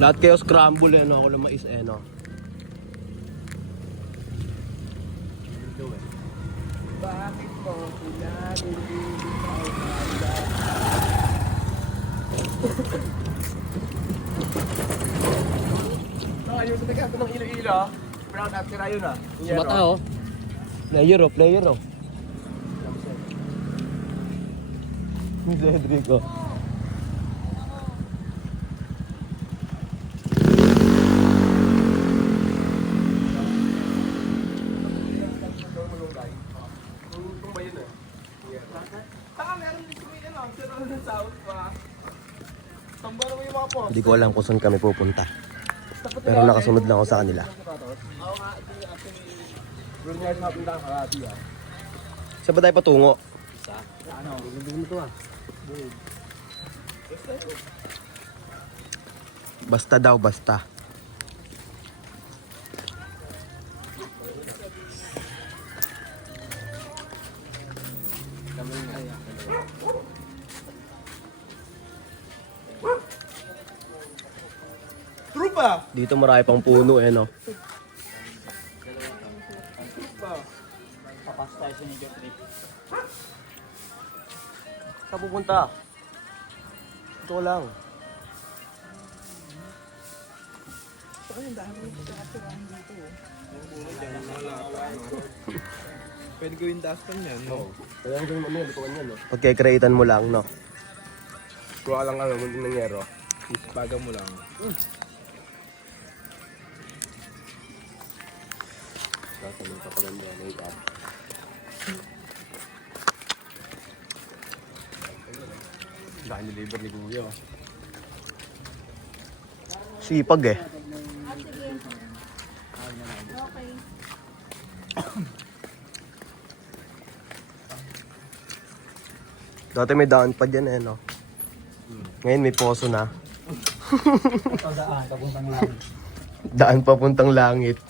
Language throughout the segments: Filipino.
Lahat kayo scramble eh, no? Ako lang mais eh, no? Bakit mo pinag-ibig ang ganda? Yung sa taga ng Iloilo, brown at tira yun ah. Sa mata, oh. Player, oh. Player, oh. Cedric, oh. Hindi ko alam kung saan kami pupunta. Pero nakasunod lang ako sa kanila. Oo nga, actually, doon nga yung mapunta ang Karati ah. Saan ba tayo patungo? Ano? Hindi mo ito ah. Basta daw, basta. Trupa! Dito marami pang puno eh, no? Papas tayo sa Niger Trip. Saan pupunta? Ito lang. Pwede gawin dastan yan, no? Kaya ang gawin mo yan, lutuan yan, no? Pagkikreatan mo lang, no? Kuha lang ano, munting ng yero. Ispaga mo lang. Sasabihin ka paganda, make up. Dahil niliber ni Kuya. Sipag eh. Okay. Dati may daan pa dyan eh, no? Ngayon may poso na. Daan, papuntang langit. Daan papuntang langit.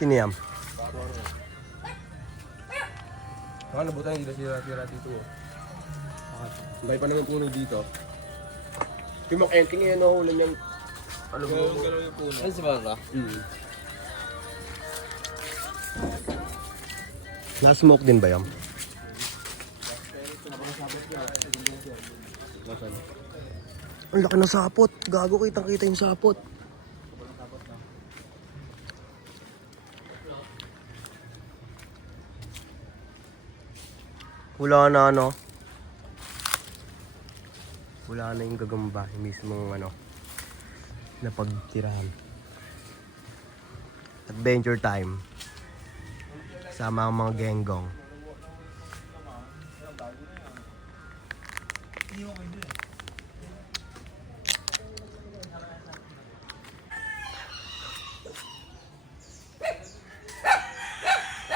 Sino yan? Baka nabutan hindi na sira dito. May pa naman puno dito. Yung makenting yan, no? Ulan yung... Ano ba? Galaw yung puno. Ano si Barra? Na-smoke din ba yan? Ang laki ng sapot. Gago, kitang-kita yung sapot. Wala na ano. Wala na yung gagamba. Yung mismong ano. Napagtirahan. Adventure time. Sama ang mga genggong.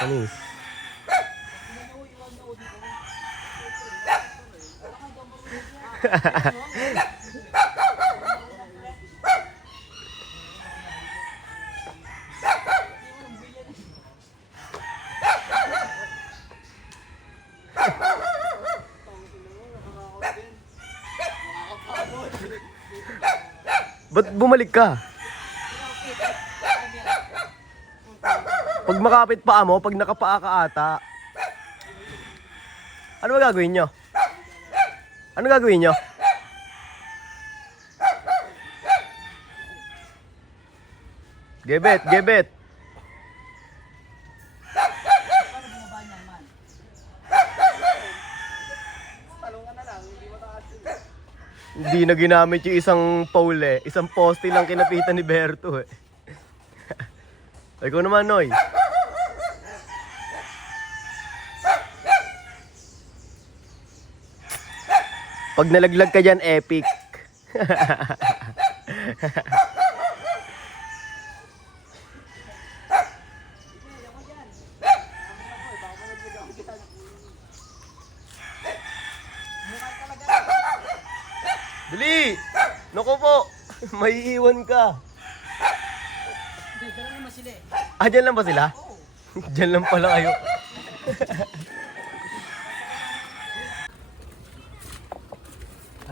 Anis. Ba't bumalik ka? Pag makapit paa mo, pag nakapaa ka ata. Ano ba gagawin nyo? Ano gagawin nyo? Gebet, gebet. Hindi na ginamit yung isang pole, isang poste lang kinapitan ni Berto eh. Ikaw naman, Noy. Pag nalaglag ka dyan, epic. Dali! Naku po! May iwan ka. Dala naman sila eh. Ah, dyan lang ba sila? Dyan lang pala kayo.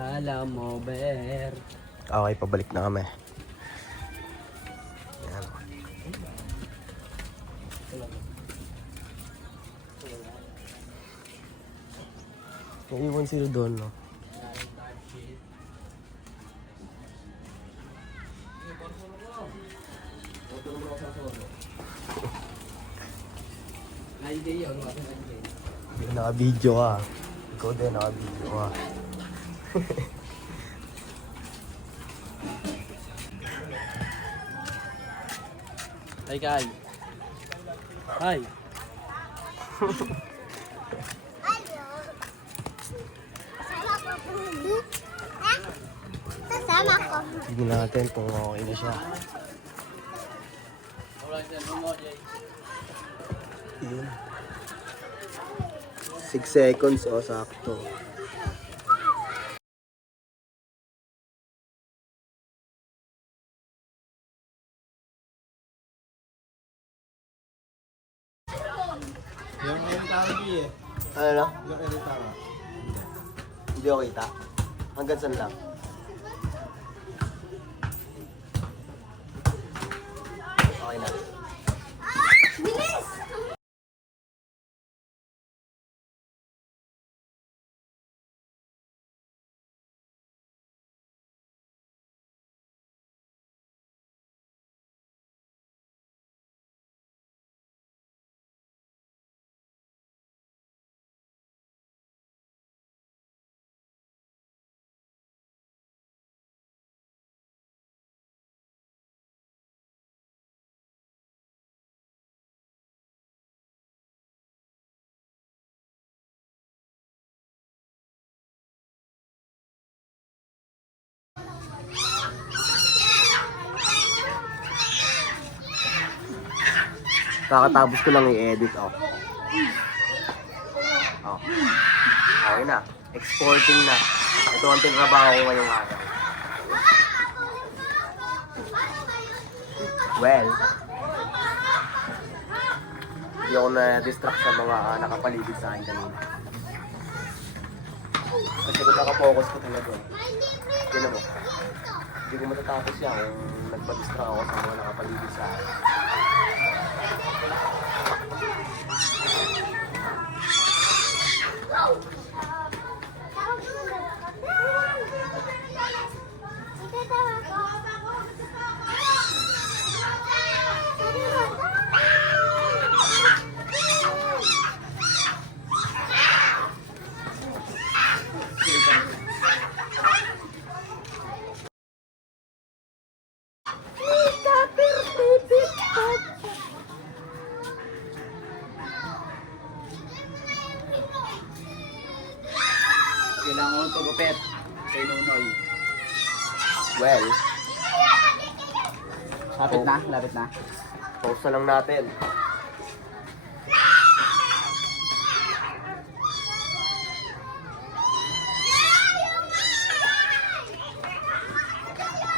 Alam mo, Ber. Okay, pabalik na kami. Ayan. Naiwan sila doon, no? Naka-video ka. Ikaw din, naka-video ka. Hi, Kai. Hi. Kasama ko. Tignan natin kung okay na siya. Yun. 6 seconds, o sakto. Yung tawag eh. Ano na? Yung tawag. Hindi ako kita? Hanggang saan lang? Okay na. Bilis! Kakatapos ko lang i-edit, oh. Oh. Okay na. Exporting na. Ito ang tinrabaho ko ngayong araw. Well, hindi ako na-distract sa mga nakapaligid sa akin kanina. Kasi kung nakafocus ko talaga, yun mo. Hindi ko matatapos yan kung nagpa-distract ako sa mga nakapaligid sa akin. Kailangan ko ito gupit. Kay Nunoy. Well, Lapit na, lapit na. pause na lang natin.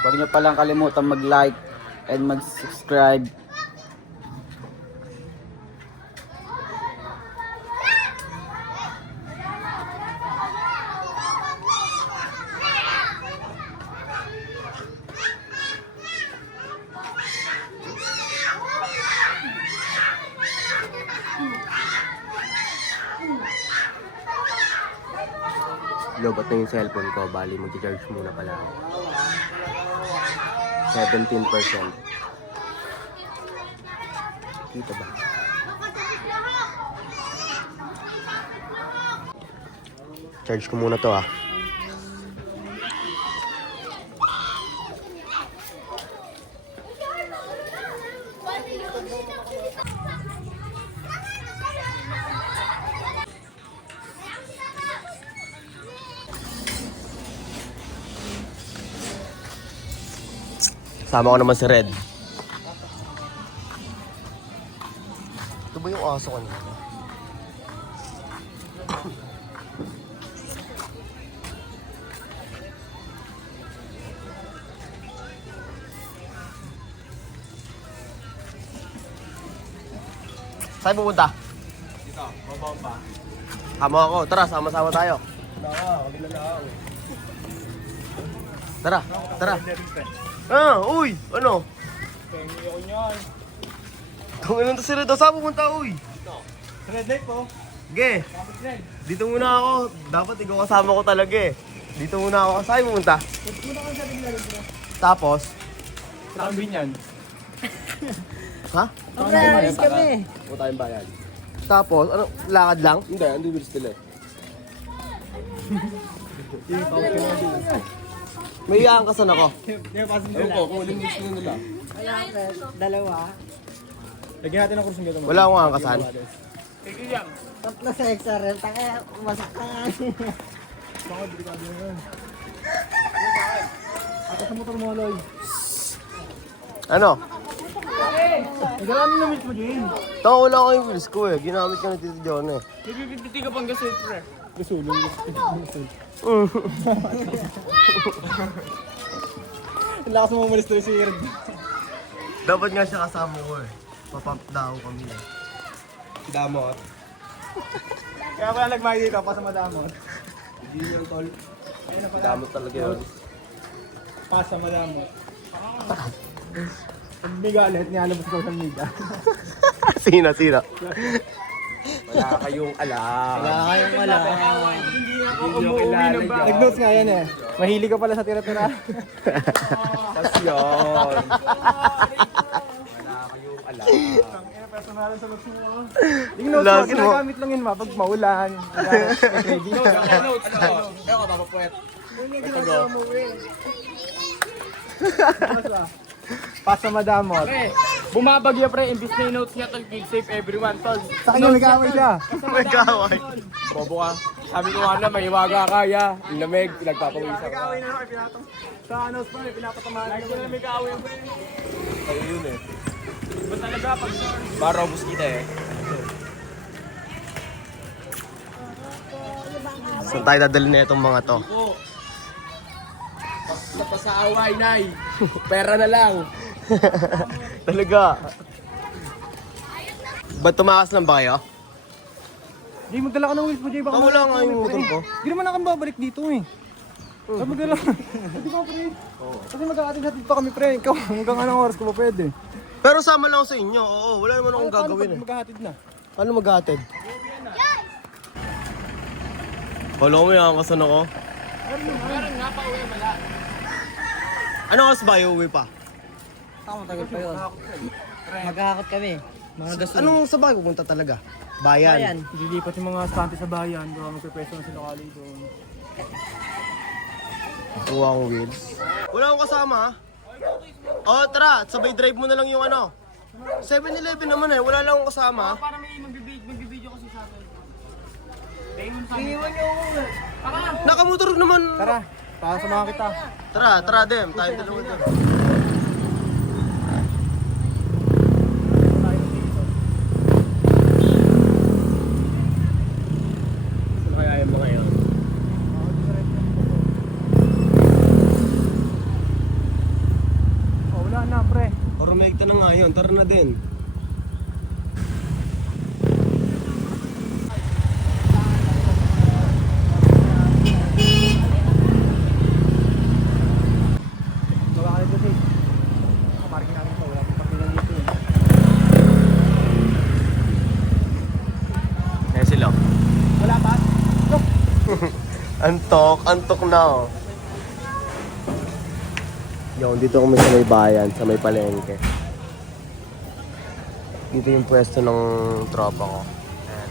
Huwag niyo palang kalimutan mag-like and mag-subscribe. Lobat na yung cellphone ko, bali mag-charge muna pala ako. 17%. Kita ba? Charge ko muna to, ah. Sama ko naman si Red. Ito ba yung aso kanina? Saan pupunta? Dito, bababa. Kamo ako. Tara, sama-sama tayo. Wala ka, wala na ako. Tara, tara. Ah, uy, ano? Kung ilan to si Red, saan pupunta, uy? Red light po. Ge, dito muna ako. Dapat ikaw kasama ko talaga eh. Dito muna ako. Saan pupunta? Tapos? Nakambin yan. Ha? Alis kami. Huwag tayong bayan. Tapos, ano, lakad lang? Hindi, ando bilis nila eh. May iangkasan ako. Ewan ko, kung uling bilis nila. Dalawa. Lagyan natin ang kursun dito. Wala akong angkasan. Tatlo sa XRL. Taka, umasak ka nga. Ato sa motor mo, Loy. Ano? Nagalamin na miss mo, Jane. Taka, wala ko yung wheels ko eh. Ginamit ko na Tito John eh. Pipipiti ka pang gasol, pre. Gasol. Ang lakas mo umalis tuloy si Red. Dapat nga siya kasama ko eh. Papump daw kami eh. Damot. Kaya pala nagmahal dito, pa sa madamot. Hindi yan, tol. Damot talaga yun. Pa sa madamot. Pag may galit, nialabas sa social media. Sina. Wala kayong alam. kayong wala. Hindi ako umuwi ng bahay. Nag-notes nga yan eh. Mahilig ka pala sa tira-tira. Tas yun. Wala kayong alam. Personalan sa notes mo. Yung notes Last mo, mo. ginagamit lang yun ma. Pag maulan. Ready. Notes ko. Ewan ko, papapuwet. Pa sa madamot. Bumabagyo pre, imbis na yung notes niya tol, keep safe everyone tol. Sa kanya nag-away siya. May kaway. Bobo ka. Sabi ko nga na, may hiwaga kaya. Yung lamig, pinagpapawisan ka. Nag-away na ako pinatong. Sa notes pa, pinapatamahan. Lagi ko na may kaaway pre. Kayo yun eh. Ba talaga pag Marobos kita eh. Saan tayo dadalhin na itong mga to? Basta sa away, Nay. Pera na lang. Talaga. Ba't tumakas lang ba kayo? Jay, magdala ka ng wheels mo, Jay. Baka Wala nga yung motor ko. Hindi naman ako babalik dito eh. Sabi magdala. Hindi ko pre. Kasi mag-aatid-hatid pa kami pre. Ikaw, hanggang anong oras ko pa pwede. Pero sama lang ako sa inyo. Oo, wala naman akong gagawin eh. Maghahatid na. Paano maghatid? Kala ko may angkasan ako. meron nga pa uwi wala. Ano oras ba uuwi pa? Ako matagal pa yun. Maghahakot kami. Mga gasol. Anong sa bahay pupunta talaga? Bayan. Ayan. Lilipat yung mga stante sa bayan. Gawa magpe-pwesto na sila kali doon. Kuha akong wheels. Wala akong kasama ha? Oh, tara. Sabay drive mo na lang yung ano. 7-Eleven naman eh. Wala lang akong kasama. Para may magbibideo kasi sa akin. Nakamotor naman. Tara, samahan kita. Tara, Dem. Tayo dalawa doon. Ano kaya yung mga yun? Oh, wala na pre. Ormegta na nga yun. Tara na din. Baba ka nito, Jay. Kaparin namin ito. Wala pang pagbilang dito eh. Kaya sila. Wala pa? Antok na oh. Yung dito kami sa may bayan, sa may palengke. Dito yung pwesto ng tropa ko. Ayan.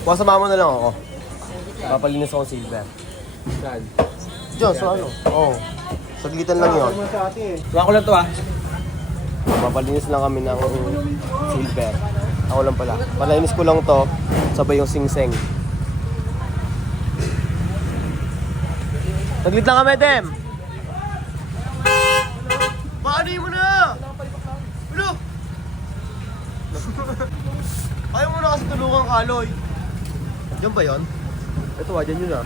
Pasama mo na lang ako. Papalinis ako silver. Saan? Diyan, so ano? Oo. Saglitan lang yun. Ano sa ate eh. Tuwa ko lang to ah. Papalinis lang kami ng silver. Ako lang pala. Palinis ko lang to, sabay yung sing-seng. Saglit lang kami, Dem! Paano mo na? Ano? Ayaw mo na kasi tulungan ka, Aloy. Diyan ba yun? Ito ah, dyan yun ah.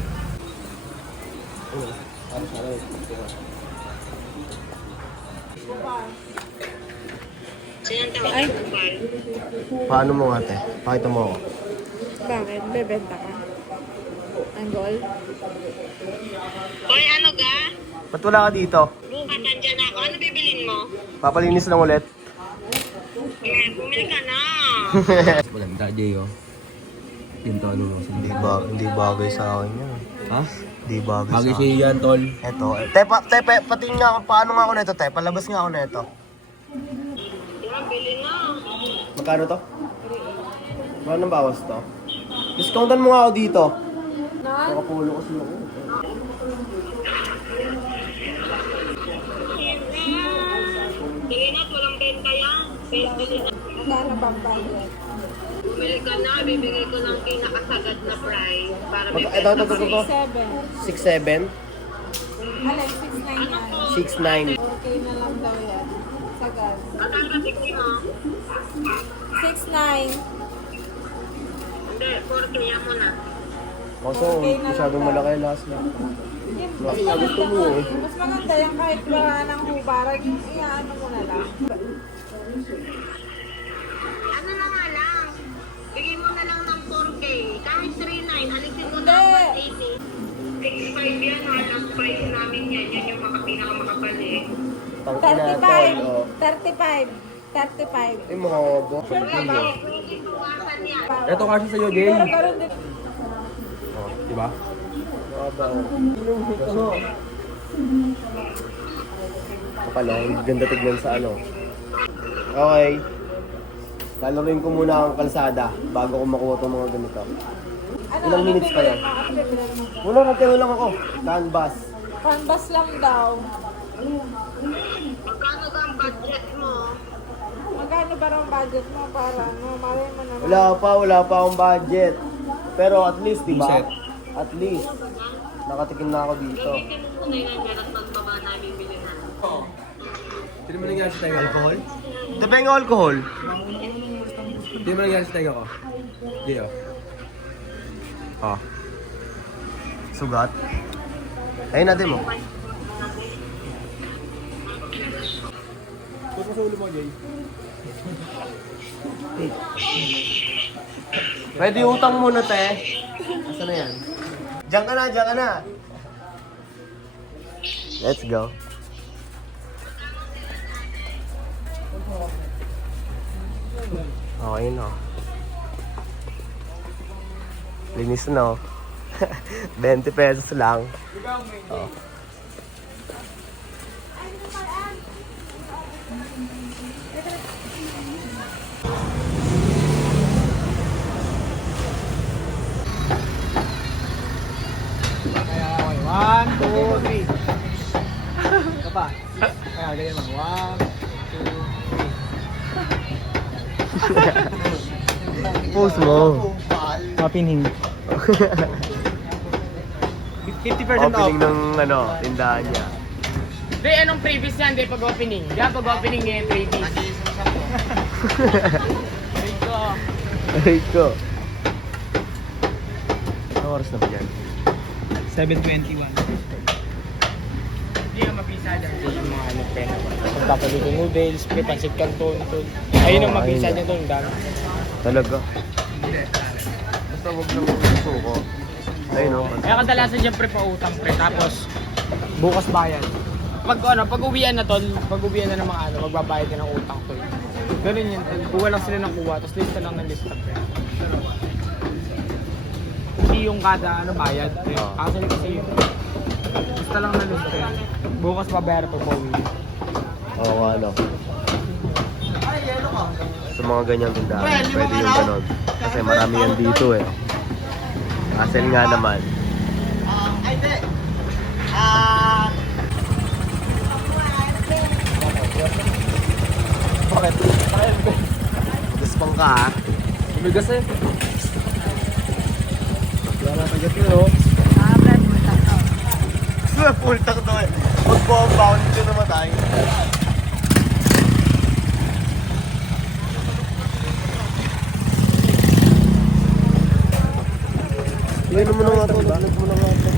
Ay, Paano mo nga, te? Pakita mo ako. bakit? Bebenta ka? Ang gold? Hoy, ano ga? Ba't wala ka dito? Bukas nandyan ako. Ano bibilin mo? Papalinis lang ulit. Eh, bumili ka na. Maganda, Jay, oh. Yung tono mo. Hindi bagay sa akin yan. Ha? Hindi bagay, Bagay sa sa'yo akin. yan, tol. Eto. Patingin nga ako. Paano nga ako nito, te? Palabas nga ako nito. Yan, bili na. Magkano to? Magkano bawas to? Discountan mo nga ako dito. Nakapulo kasi ako. Bili na, walang benta yan. Bili na. Magkano bang budget? Bumili ka na, bibigay ko ng pinakasagad na price. Para may Ito. 6-7. 6'7"? Alex, 6-9 yan. 6'9". Okay na lang daw yan. Sa gas. Magkano tignan mo? 6-9. Hindi, 4K yan mo na. Kaso, masyadong malaki last na. Mas maganda mas maganda yan kahit wala ng hubaran. Yung iaano mo na lang. Ano na nga lang? Bigay mo na lang ng 4K. Kahit 3.9, alisin mo na Hindi. 180. 6.5 yan, ha? Last price namin yan. Yan yung pinakamakapal eh. 35. 35. Ay, mga obo. Sure ka ba? Pwede buwasan yan. Ito kasi sa'yo, Jay. Pero karoon din. Diba? Kapala, ganda tignan sa ano. Okay. Lalaroin ko muna ang kalsada bago ko makuha itong mga ganito. Ano, Ilang minutes pa yan? Muna, nagkano lang ako. Canvas. Canvas lang daw. Magkano ba ang budget mo? Magkano ba ang budget mo para ano? Malay mo naman. Wala pa akong budget. Pero at least, di ba? Set. At least. Nakatikim na ako dito. Gamitin mo muna yung nandiyan at magbaba na bibili na. Sino mo nangyari sa tenga ko? Alcohol? Ito ba yung alcohol? Sino mo nangyari sa tenga ko? Jay, oh. Oh. Sugat? Ayun natin mo. Puto sa ulo mo, Jay. Pwede utang muna, te. Asa na yan? Diyan ka na. Let's go. Okay na. Linis na. 20 pesos lang. Oh. Okay, 1, 2, 3. Ito pa. Kaya, ganyan mo. 1, 2, 3. Post mo. Mapinhing. 50% Opening ng tindahan niya. Hindi, anong previous yan? Hindi, pag-opening. Di pag-opening niya yung previous. Ito. Aray ko. Anong oras na ba yan? 7:21. Hindi ka mapisa dyan. Yung mga ano, pena. Pagpapaluto noodles, pansit canton, tol. Ayun ang mapisa ayun. dyan, tol. Ang dami. Talaga. Basta huwag lang suko. Ayun o. Kaya kadalasan siyempre pautang, pre. Tapos, bukas bayad. Pag uwian na, tol, pag uwian na ng mga ano, magbabayad ka ng utang, tol. Ganun yun, tol. Kuha lang sila ng kuha, tapos lista lang ng lista, pre. Hindi yung kada bayad, pre. Oo. Actually kasi yun. Lista lang ng lista, pre. Bukas babayar pag pauwi. Oo nga, ano. Sa mga ganyang tindahan, pwede yung ganon. Kasi marami yan dito eh. Hassle nga naman. Bakit? Guspang ka ha? Umigas eh. Wala na kagat yun oh. Full tank to eh. Mag-bombound dito namatay. Ilan mo na nga ito, laglag mo na nga ito.